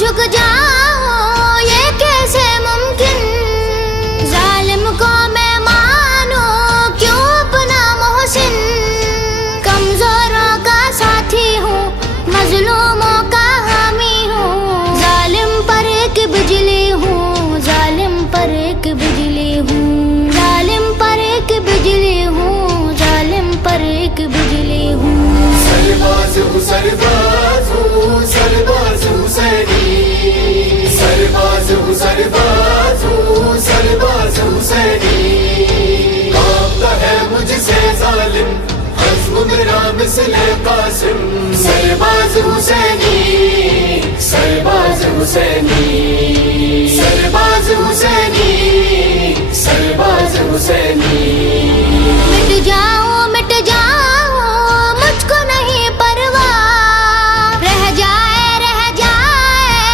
جھک جاؤ یہ کیسے ممکن، ظالم کو میں مانوں کیوں اپنا محسن، کمزوروں کا ساتھی ہوں مظلوموں کا حامی ہوں، ظالم پر ایک بجلی ہوں، ظالم پر ایک بجلی ہوں، ظالم پر ایک بجلی ہوں، ظالم پر ایک بجلی ہوں، سرباز ہوں سرباز ہوں سرباز حسینی، سرباز ہوں سرباز ہوں سرباز حسینی، کانپتا ہے مجھ سے ظالم عزم میرا مثل قاسم، سرباز حسینی سرباز حسینی، سرباز حسینی سرباز حسینی، مٹ جاؤں